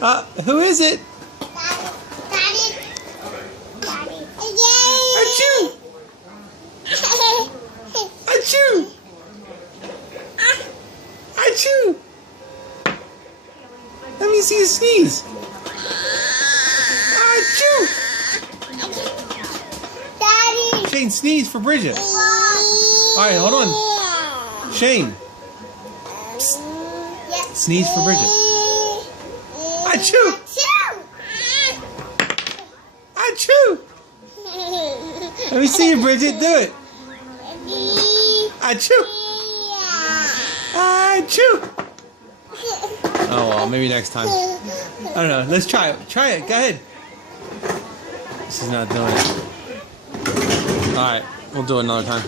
Who is it? Daddy. Achoo! Achoo! Achoo! Let me see you sneeze. Achoo! Daddy. Shane, sneeze for Bridget. Alright, hold on. Shane, sneeze for Bridget. Achoo! Achoo! Let me see you, Bridget. Do it. Achoo! Achoo! Oh well, maybe next time. I don't know. Let's try it. Try it. Go ahead. She's not doing it. Alright, we'll do it another time.